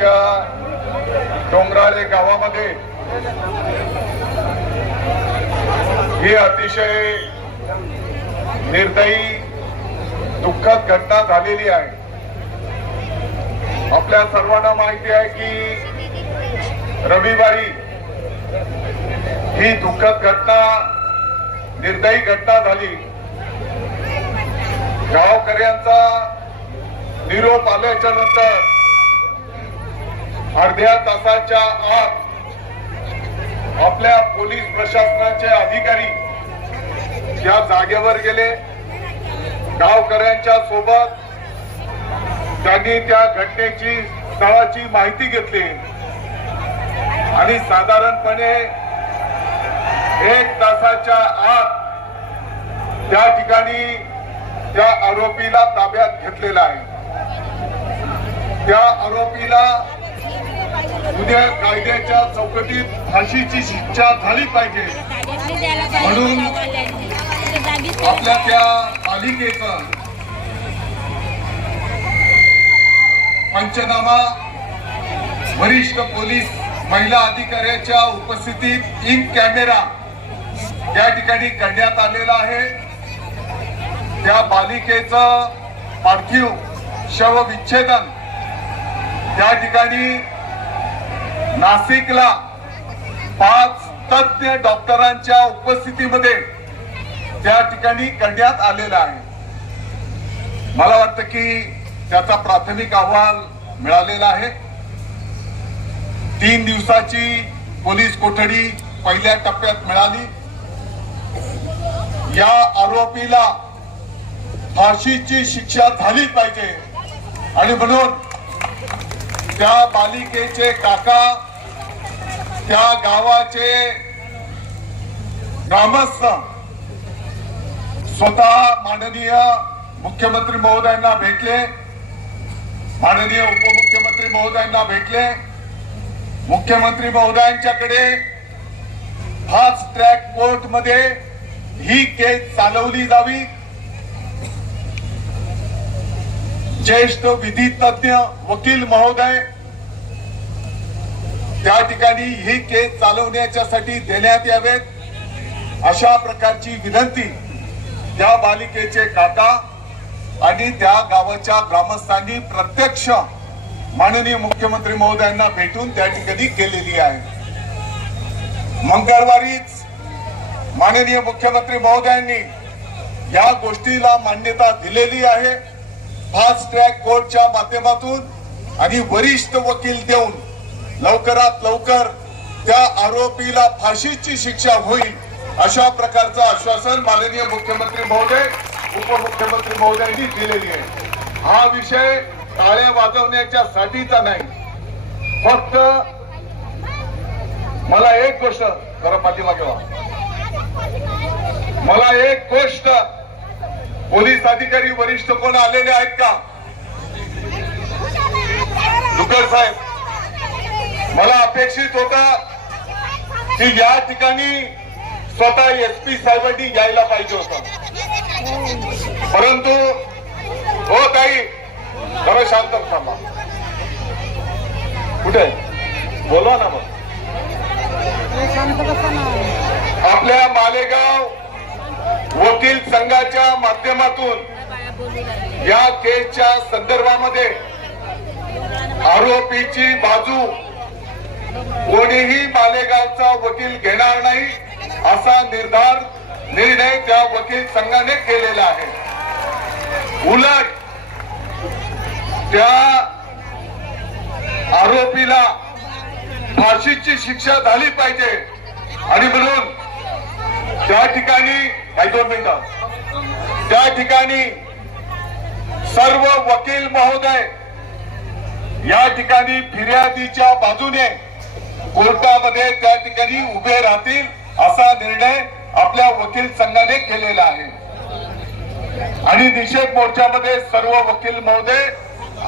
तालुक्याच्या डोंगराळे गावामध्ये ही अतिशय निर्दयी दुःखद घटना झालेली आहे. आपल्या सर्वांना माहिती आहे की रविवारी ही दुःखद घटना निर्दयी घटना झाली. गावकऱ्यांचा निरोप आल्याच्यानंतर अर्ध्या तासाच्या आत आपल्या पोलीस प्रशासनाचे अधिकारी त्या जागेवर गेले. गावकऱ्यांच्या सोबत त्यांनी त्या घटनेची स्थळाची माहिती घेतली. आणि साधारणपणे एक तासाच्या आत त्या ठिकाणी त्या आरोपीला ताब्यात घेतलेला आहे. त्या आरोपीला उद्या कायद्याच्या चौकटीत फाशीची शिक्षा झाली पाहिजे. म्हणून आपल्या त्या पालिकेच पंचनामा वरिष्ठ पोलीस महिला अधिकाऱ्याच्या उपस्थितीत इन कॅमेरा त्या ठिकाणी करण्यात आलेला आहे. त्या पालिकेच पार्थिव शवविच्छेदन त्या ठिकाणी नाशिकला पाच तज्ञ डॉक्टरांच्या उपस्थितीमध्ये त्या ठिकाणी करण्यात आलेला आहे. मला वाटतं की त्याचा प्राथमिक अहवाल मिळालेला आहे. तीन दिवसाची पोलीस कोठडी पहिल्या टप्प्यात मिळाली. या आरोपीला फाशीची शिक्षा झाली पाहिजे. आणि म्हणून त्या बालिकेचे काका त्या गावाचे ग्रामस्थ स्वतः माननीय मुख्यमंत्री महोदयांना भेटले माननीय उपमुख्यमंत्री महोदयांना भेटले. मुख्यमंत्री महोदयांच्याकडे फास्ट ट्रॅक कोर्टमध्ये ही केस चालवली जावी. ज्येष्ठ विधी तज्ञ वकील महोदय त्या ठिकाणी ही केस चालवण्याच्यासाठी देण्यात यावेत अशा प्रकारची विनंती त्या बालिकेचे काका आणि त्या गावाच्या ग्रामस्थांनी प्रत्यक्ष माननीय मुख्यमंत्री महोदयांना भेटून त्या ठिकाणी केलेली आहे. मंगळवारीच माननीय मुख्यमंत्री महोदयांनी या गोष्टीला मान्यता दिलेली आहे. फास्ट ट्रॅक कोर्टच्या माध्यमातून आणि वरिष्ठ वकील देऊन लवकरात लवकर त्या आरोपीला फाशीची शिक्षा होईल अशा प्रकारचं आश्वासन माननीय मुख्यमंत्री महोदय उपमुख्यमंत्री महोदयांनी दिलेली आहे. हा विषय टाळ्या वाजवण्याच्या साठीचा नाही. फक्त मला एक गोष्ट जरा पाठीमागे व्हा मला एक गोष्ट पोलीस अधिकारी वरिष्ठ कोण आलेले आहेत का? दुकर साहेब. मला अपेक्षित होता की या ठिकाणी स्वतः एस पी साहेबांनी यायला पाहिजे होता. परंतु हो ताई जरा शांत थांबा. कुठे? बोलवा ना मग. आपल्या मालेगाव वकील संघाच्या माध्यमातून या केसच्या संदर्भामध्ये आरोपीची बाजू कोणीही मालेगावचा वकील घेणार नाही असा निर्धार निर्णय त्या वकील संघाने केलेला आहे. उलट त्या आरोपीला फाशीची शिक्षा झाली पाहिजे. आणि म्हणून त्या ठिकाणी दोन मिनिटं. त्या ठिकाणी सर्व वकील महोदय या ठिकाणी फिर्यादीच्या बाजूने कोर्टामध्ये त्या ठिकाणी उभे राहतील असा निर्णय आपल्या वकील संघाने केलेला आहे. आणि निषेध मोर्चामध्ये सर्व वकील महोदय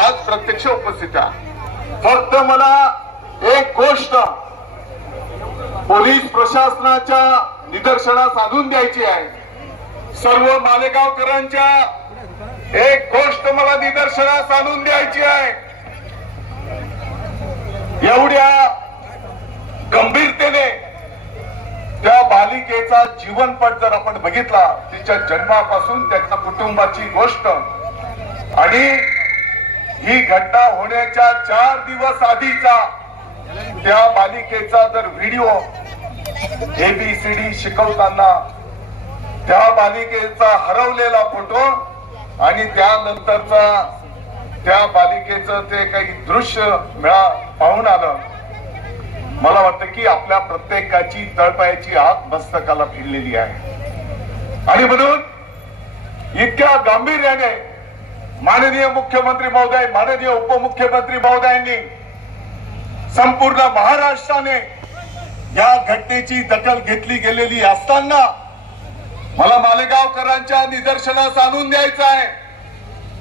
आज प्रत्यक्ष उपस्थित आहे फक्त मला एक गोष्ट पोलीस प्रशासनाच्या निदर्शनास आणून द्यायची आहे. सर्व मालेगावकरांच्या एक गोष्ट मला निदर्शनास आणून द्यायची आहे. एवढ्या गंभीरतेने त्या बालिकेचा जीवनपट जर आपण बघितला तिच्या जन्मापासून त्याच्या कुटुंबाची गोष्ट. आणि ही घटना होण्याच्या चार दिवस आधीचा त्या बालिकेचा जर व्हिडिओ एबीसीडी शिकवताना त्या बालिकेचा हरवलेला फोटो आणि त्यानंतरचा त्या बालिकेचं ते काही दृश्य मिळा पाहून आलं. मला वाटतं की आपल्या प्रत्येकाची तळपायाची आग मस्तकाला भिडलेली आहे. आणि म्हणून इतक्या गांभीर्याने माननीय मुख्यमंत्री महोदय माननीय उपमुख्यमंत्री महोदयांनी संपूर्ण महाराष्ट्राने या घटनेची दखल घेतली गेलेली असताना मला मालेगावकरांच्या निदर्शनास आणून द्यायचं आहे.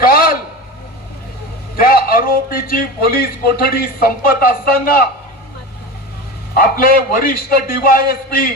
काल त्या आरोपीची पोलीस कोठडी संपत असताना आपले वरिष्ठ डीवायएसपी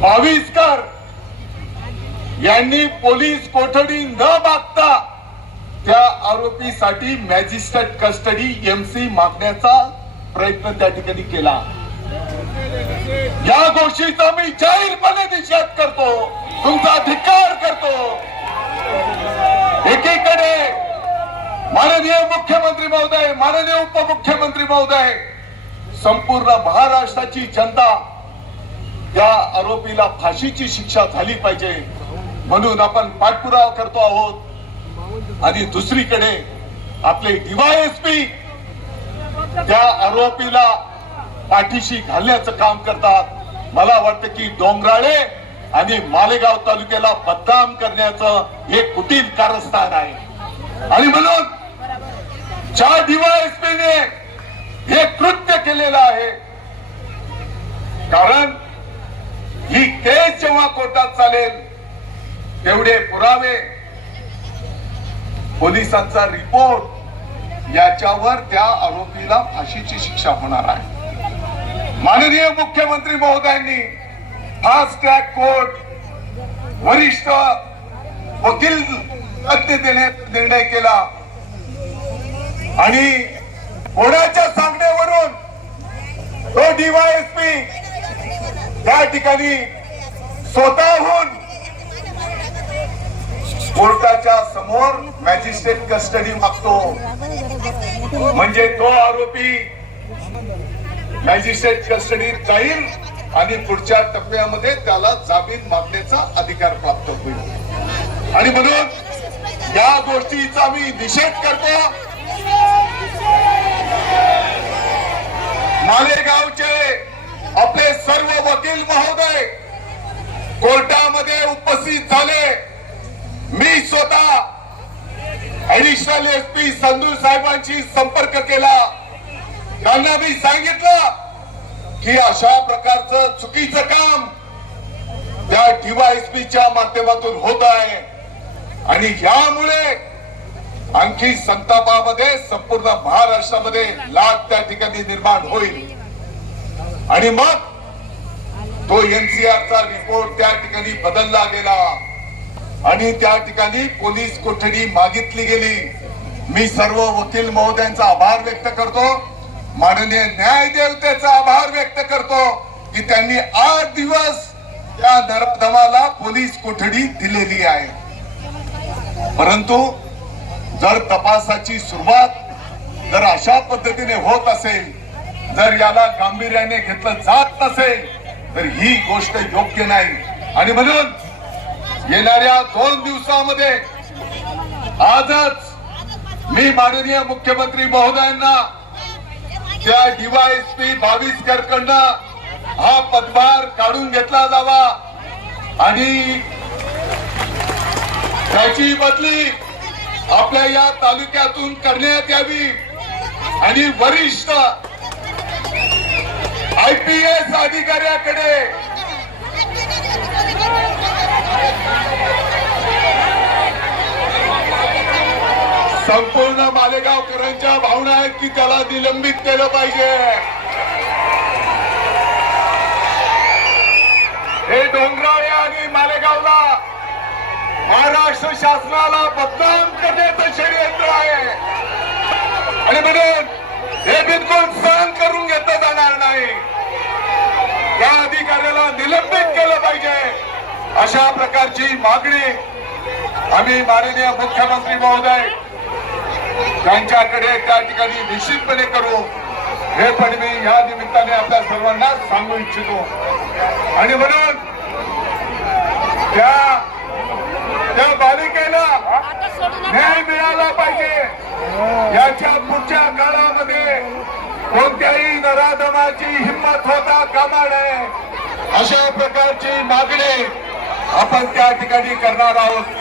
भाविस्कर यांनी पोलीस कोठडी न मागता त्या आरोपीसाठी मॅजिस्ट्रेट कस्टडी एमसी मागण्याचा प्रयत्न त्या ठिकाणी केला. या गोष्टीचा मी जाहीरपणे निषेध करतो. तुमचा धिक्कार करतो एकीकडे माननीय मुख्यमंत्री महोदय माननीय उपमुख्यमंत्री महोदय संपूर्ण महाराष्ट्राची जनता त्या आरोपीला फाशीची शिक्षा झाली पाहिजे म्हणून आपण पाठपुरावा करतो आहोत. आणि दुसरीकडे आपले डीवायएसपी त्या आरोपीला पाठीशी घालण्याचं काम करतात. मला वाटतं की डोंगराळे आणि मालेगाव तालुक्याला बदनाम करण्याचं हे कुटील कारस्थान आहे. आणि म्हणून ज्या डीवायएसपीने हे कृत्य केलेलं आहे कारण ही केस जेव्हा कोर्टात चालेल तेवढे पुरावे पोलिसांचा रिपोर्ट याच्यावर त्या आरोपीला फाशीची शिक्षा होणार आहे. माननीय मुख्यमंत्री महोदयांनी फास्ट ट्रॅक कोर्ट वरिष्ठ वकील देण्याचा निर्णय केला. आणि कोणाच्या सांगण्यावरून तो डीवायएसपी त्या ठिकाणी स्वतःहून कोर्टाच्या समोर मॅजिस्ट्रेट कस्टडी मागतो. म्हणजे तो आरोपी मॅजिस्ट्रेट कस्टडीत जाईल आणि पुढच्या टप्प्यामध्ये त्याला जामीन मागण्याचा अधिकार प्राप्त होईल. आणि म्हणून या गोष्टीचा मी निषेध करतो. मालेगावचे आपले सर्व वकील महोदय कोर्टामध्ये उपस्थित झाले. मी स्वतः ऍडिशनल एस पी संदूर साहेबांशी संपर्क केला. त्यांना मी सांगितलं की अशा प्रकारचं चुकीचं काम त्या डीवायएसपीच्या माध्यमातून होत आहे. आणि यामुळे आणखी संतापामध्ये संपूर्ण महाराष्ट्रामध्ये लाट त्या ठिकाणी निर्माण होईल. आणि मग तो एनसीआरचा रिपोर्ट त्या ठिकाणी बदलला गेला. आणि त्या ठिकाणी पोलीस कोठडी मागितली गेली. मी सर्व वकील महोदयांचा आभार व्यक्त करतो. माननीय न्यायदेवतेचा आभार व्यक्त करतो की त्यांनी आठ दिवस त्या नरधमाला पोलीस कोठडी दिलेली आहे. परंतु जर तपासाची सुरुवात जर अशा पद्धतीने होत असेल जर याला गांभीर्याने घेतलं जात नसेल तर ही गोष्ट योग्य नाही. आणि म्हणून येणाऱ्या दोन दिवसामध्ये आजच मी माननीय मुख्यमंत्री महोदयांना त्या डीवायएसपी बावीस कडनं हा पदभार काढून घेतला जावा. आणि त्याची बदली आपल्या या तालुक्यातून करण्यात यावी. आणि वरिष्ठ आय पी एस अधिकाऱ्याकडे संपूर्ण मालेगावकरांच्या भावना आहेत की त्याला निलंबित केलं पाहिजे. हे डोंगराळे आणि मालेगावला महाराष्ट्र शासनाला बदनाम करण्याचं षडयंत्र आहे. आणि म्हणून हे बिलकुल सहन करून घेतलं जाणार नाही. त्या अधिकाऱ्याला निलंबित केलं पाहिजे अशा प्रकारची मागणी आम्ही माननीय मुख्यमंत्री महोदय त्यांच्याकडे त्या ठिकाणी निश्चितपणे करू. हे पण मी या निमित्ताने आपल्या सर्वांना सांगू इच्छितो. आणि म्हणून त्या त्या बालिकेला न्याय मिळाला पाहिजे. याच्या पुढच्या काळामध्ये कोणत्याही नराधमाची हिंमत होता कामा नये. अशा प्रकारची मागणी आपण त्या ठिकाणी करणार आहोत.